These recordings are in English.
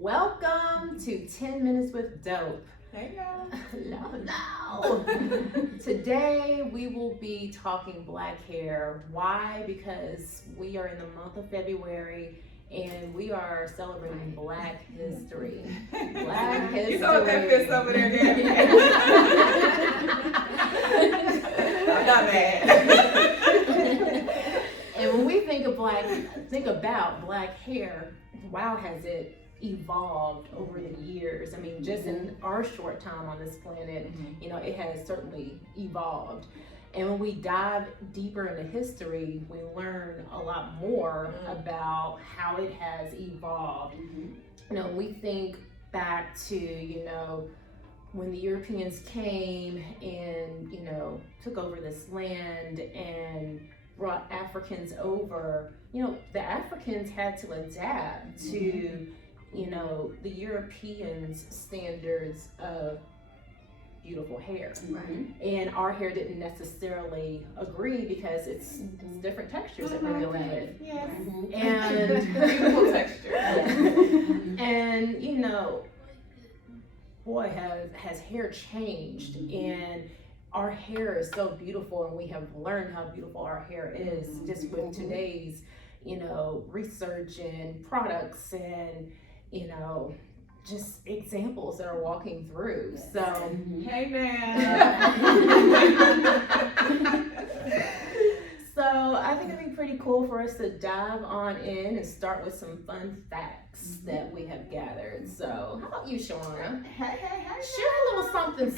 Welcome to 10 Minutes with D.O.P.E. Hey y'all. Hello. Today we will be talking black hair. Why? Because we are in the month of February and we are celebrating Black History. Black History. You know what that fits over there, Garrett? I'm not mad. And when we think about black hair, wow, has it evolved over the years. I mean, just in our short time on this planet, you know, it has certainly evolved. And when we dive deeper into history, we learn a lot more about how it has evolved. You know, we think back to, you know, when the Europeans came and, you know, took over this land and brought Africans over, you know, the Africans had to adapt to, you know, the Europeans' standards of beautiful hair. And our hair didn't necessarily agree because it's different textures that we're dealing with. Yes. And Beautiful texture. and you know, boy, has hair changed, and our hair is so beautiful, and we have learned how beautiful our hair is just with today's, you know, research and products and, you know, just examples that are walking through. So, Hey man. so I think it'd be pretty cool for us to dive on in and start with some fun facts that we have gathered. So, how about you, Shawana? Hey. Share a little something.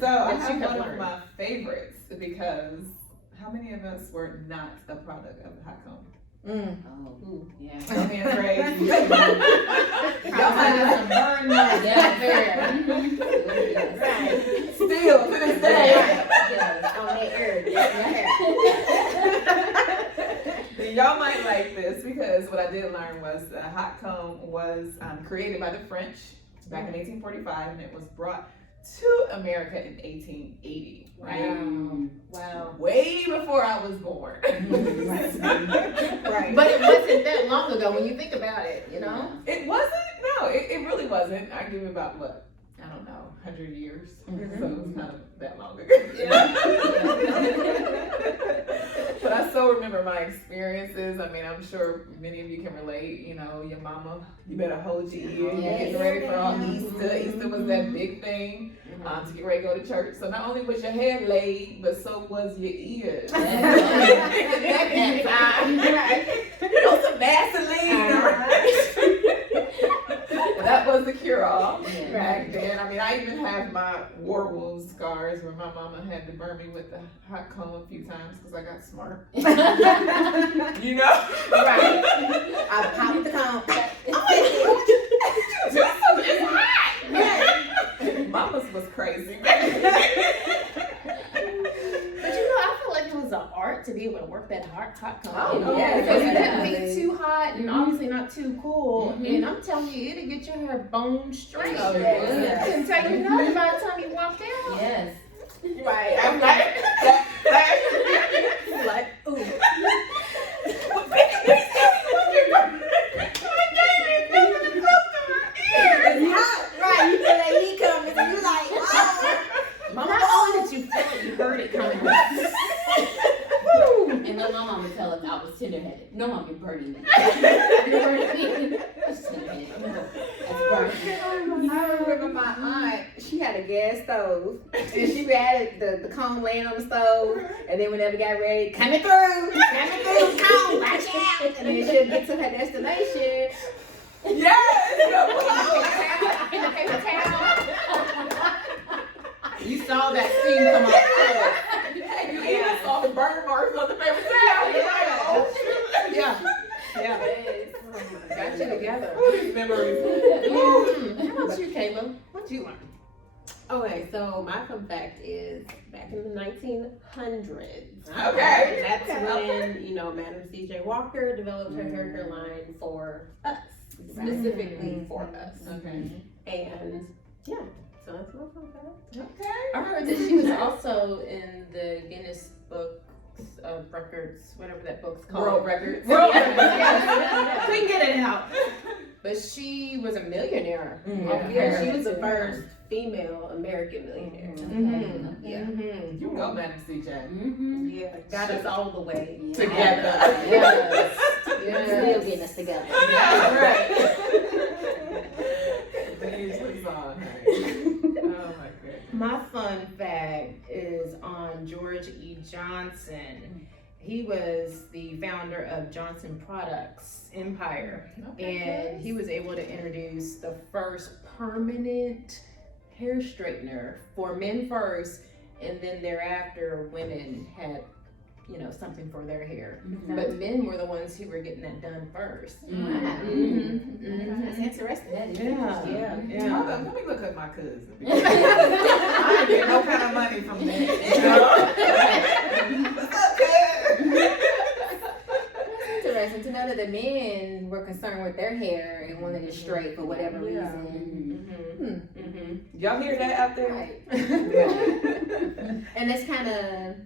So I that have you have one of learned. my favorites because how many of us were not a product of the hot comb? Oh, yeah. No hands raised. Y'all might have some burn marks out there. Right. Still to this day. Yes, on that area. Y'all might like this because what I did learn was the hot comb was created by the French back in 1845 and it was brought to America in 1880. Right? Wow. Way before I was born. Right. But it wasn't that long ago when you think about it, you know? It wasn't? No, it really wasn't. I give it about what? I don't know, 100 years. So it was kind of that long ago. But I still remember my experiences. I mean, I'm sure many of you can relate. You know, your mama, you better hold your ear. You're getting ready for all Easter. Easter was that big thing to get ready to go to church. So not only was your hair laid, but so was your ears. You know, some Vaseline. That was the cure-all back then. I mean, I even have my war wound scars where my mama had to burn me with the hot comb a few times because I got smart. You know? Right. I popped the comb. It's hot! Mama's was crazy. But you know, I feel like it was an art to be able to work that hot comb. Oh, you know? yeah, Because it definitely. couldn't be too hot and obviously not too cool. And I'm telling you, it'll get your hair bone straight. Oh, I couldn't tell you nothing by the time you walked out. Yes. Right. I'm like, ooh. Right, you feel that heat coming, and you like, oh. Mama, not only did you feel it, you heard it coming. And then my mom would tell us I was tender-headed. No, mom, you're burning me. You're burning me. I was tender-headed. That's burning. I remember my aunt, she had a gas stove, and she had the comb laying on the stove, and then whenever it got ready, coming through, comb, watch out, and then she'll get to her destination. Yes! In the paper towel. You saw that steam come up. Hey, you even saw the burn marks on the paper towel. You're like, oh, shoot. Yeah. Got you together. Ooh, these memories. How about you, Kayla? What'd you learn? Okay, so my fun fact is back in the 1900s. Okay. That's when, you know, Madam C.J. Walker developed her hair care line for us, specifically for us. Okay. And yeah, so that's my fun fact. Okay. I heard that she was also in the Guinness Book of Records, whatever that book's called. World records. World Records. Yes. Couldn't get it out. but she was a millionaire. Yeah, she was the first female American millionaire. Yeah. You can go back and see Jack. Yeah, got us all the way Together. Yes. Still getting us together. Yeah, right. The usually song. Oh my goodness. My fun fact is on George E. Johnson. He was the founder of Johnson Products Empire, and he was able to introduce the first permanent hair straightener for men first, and then thereafter women had, you know, something for their hair. But men were the ones who were getting that done first. That's interesting. Yeah. Hold on, let me look at my cousin. I ain't get no kind of money from that. What's up, kid? It's interesting to know that the men were concerned with their hair and wanted it straight for whatever reason. Y'all hear that out there? Right. And it's kind of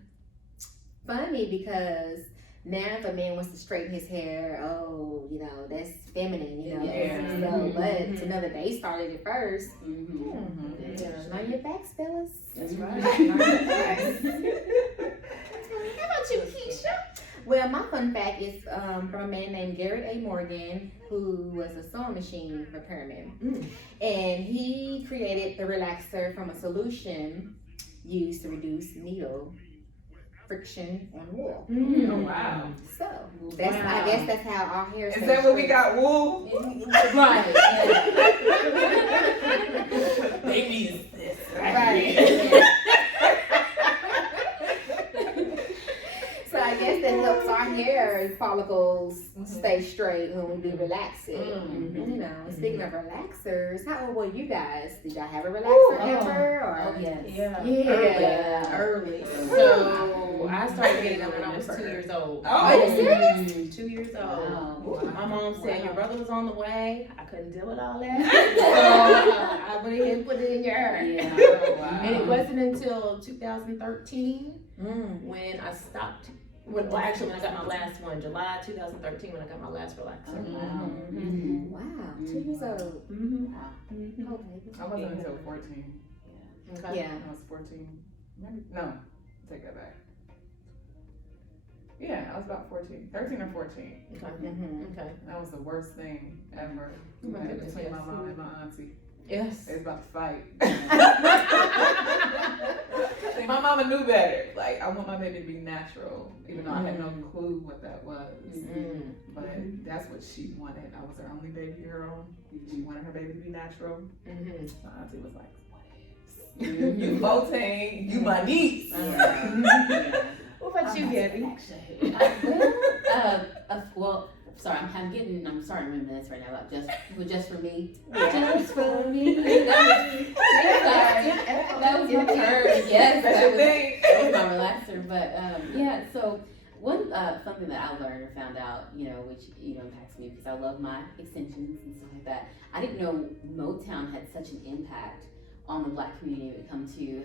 funny because now if a man wants to straighten his hair, oh, you know, that's feminine, you know. Yeah. So, but to know that they started it first, learn your facts, fellas. That's right. How about you, Keisha? Well, my fun fact is from a man named Garrett Morgan, who was a sewing machine repairman. And he created the relaxer from a solution used to reduce needle friction on wool. Oh, wow. So, that's, I guess that's how our hair Is stays that what we straight. got, wool? Right. Maybe it's this. Right. So I guess that helps our hair follicles stay straight when we do relaxing. You know, speaking of relaxers, how old were you guys? Did y'all have a relaxer ever? Or? Oh, yes. Early. So I started getting them when I was 2 years old. Oh, Are you serious? 2 years old. Wow. My mom said your brother was on the way. I couldn't deal with all that. So I went ahead and put it in your hair. Yeah. And it wasn't until 2013 when I stopped. When I got my last one, July 2013, when I got my last relaxer. Wow, 2 years old. Okay. I wasn't until 14. Okay. Yeah. I was 14. Maybe, no, take that back. Yeah, I was about 14. 13 or 14. Okay. Okay. That was the worst thing ever. Oh my goodness, Between my yes. mom and my auntie. Yes. They was about to fight. See, my mama knew better. Like, I want my baby to be natural, even though I had no clue what that was. But that's what she wanted. I was her only baby girl. She wanted her baby to be natural. My auntie was like, what ifs? You 14, you my niece. What about you, Gabby? Well, sorry, I'm sorry to remember this right now, but just for me. Just for me. That was my turn. Yes, that was my relaxer. But yeah, so one something that I learned or found out, which impacts me because I love my extensions and stuff like that. I didn't know Motown had such an impact on the Black community when it comes to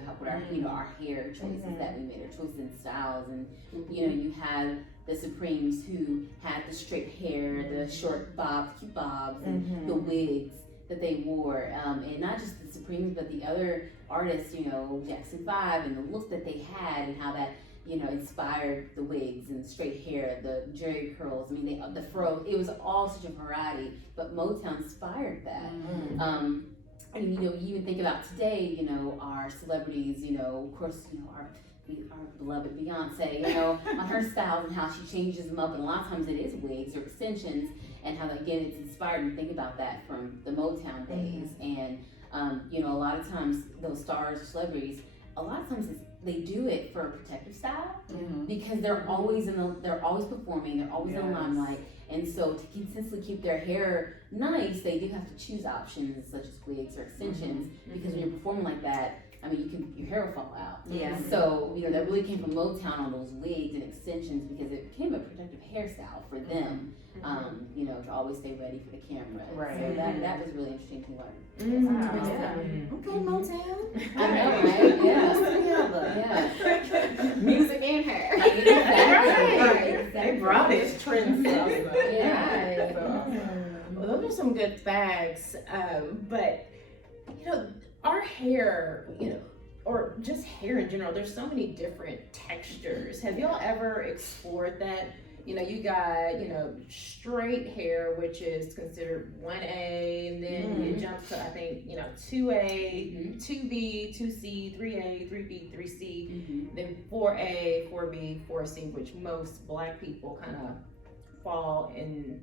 our hair choices that we made, our choices in styles, and you had the Supremes who had the straight hair, the short cute bobs, and the wigs that they wore, and not just the Supremes, but the other artists, Jackson 5, and the look that they had, and how that inspired the wigs and the straight hair, the jerry curls. I mean, the fro. It was all such a variety, but Motown inspired that. And you even think about today, our celebrities, of course, our beloved Beyonce, on her styles and how she changes them up, and a lot of times it is wigs or extensions, and how again it's inspired. And think about that from the Motown days, and a lot of times those stars or celebrities, a lot of times they do it for a protective style because they're always performing, they're always in the limelight. And so to consistently keep their hair nice, they do have to choose options such as wigs or extensions because when you're performing like that, I mean, your hair will fall out. Yeah. So, that really came from Motown on those wigs and extensions because it became a protective hairstyle for them, to always stay ready for the camera. Right. So that was really interesting to learn. Okay, Motown. I know, right? Yeah. Music and hair. Exactly. They brought it. Trends. Yeah. Well, those are some good facts. But you know, our hair, you know, or just hair in general, there's so many different textures. Have y'all ever explored that? You know, you got, you know, straight hair, which is considered 1A, and then it jumps to, I think, you know, 2A, 2B, 2C, 3A, 3B, 3C, then 4A, 4B, 4C, which most Black people kind of fall in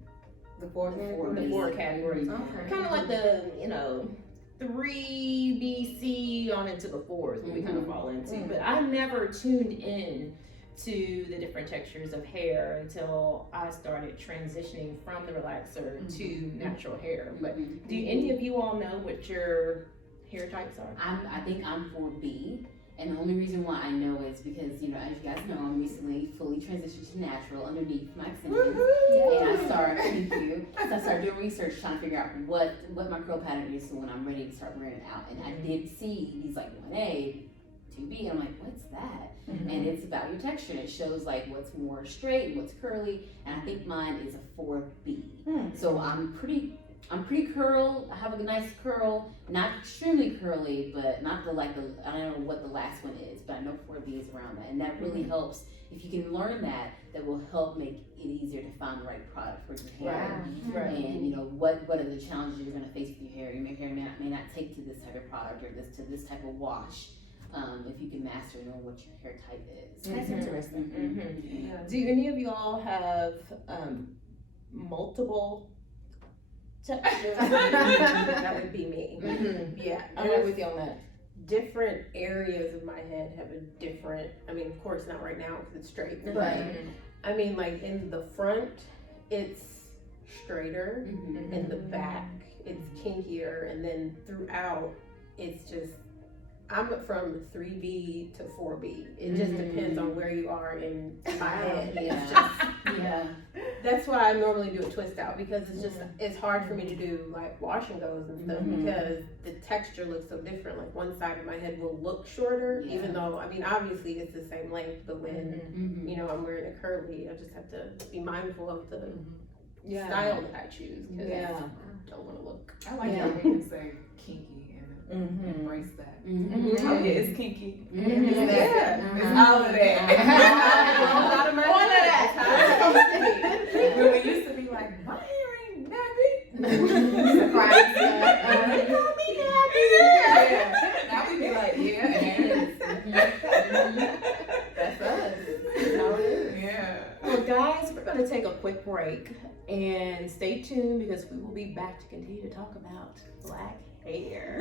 The four categories. Okay. Kind of like the, you know, 3BC on into the 4s, what we kind of fall into. But I never tuned in to the different textures of hair until I started transitioning from the relaxer to natural hair. But do any of you all know what your hair types are? I think I'm 4B, and the only reason why I know is because, you know, as you guys know, I'm recently fully transitioned to natural underneath my extensions. And I started doing research trying to figure out what my curl pattern is, so when I'm ready to start wearing it out. And I did see these like 1A, 2B, and I'm like, what's that? And it's about your texture. And it shows like what's more straight and what's curly. And I think mine is a 4B. So I'm pretty curl. I have a nice curl, not extremely curly, but not I don't know what the last one is, but I know 4B is around that. And that really helps. If you can learn that will help make it easier to find the right product for your hair. Right. And you know, what are the challenges you're gonna face with your hair? Your hair may not take to this type of product or this type of wash. If you can master knowing what your hair type is. That's interesting. Do any of y'all have multiple textures? That would be me. Yeah. I'm right with you on that. Different areas of my head have a different, I mean, of course not right now because it's straight, but I mean, like in the front, it's straighter. In the back, it's kinkier, and then throughout, it's just, I'm from 3B to 4B. It just depends on where you are in my head. It's just, that's why I normally do a twist out, because it's just, it's hard for me to do like wash and goes and stuff because the texture looks so different. Like one side of my head will look shorter, even though, I mean, obviously it's the same length, but when, you know, I'm wearing a curly, I just have to be mindful of the style that I choose, because I don't want to look. I like how we can say kinky and embrace that. Oh yeah, it's kinky. It's that. It's all of that. All of that. When we used to be like, my hair ain't nappy. Surprise. They call me nappy. Now we be like, That's us. yeah. Well, guys, we're going to take a quick break and stay tuned because we will be back to continue to talk about Black hair.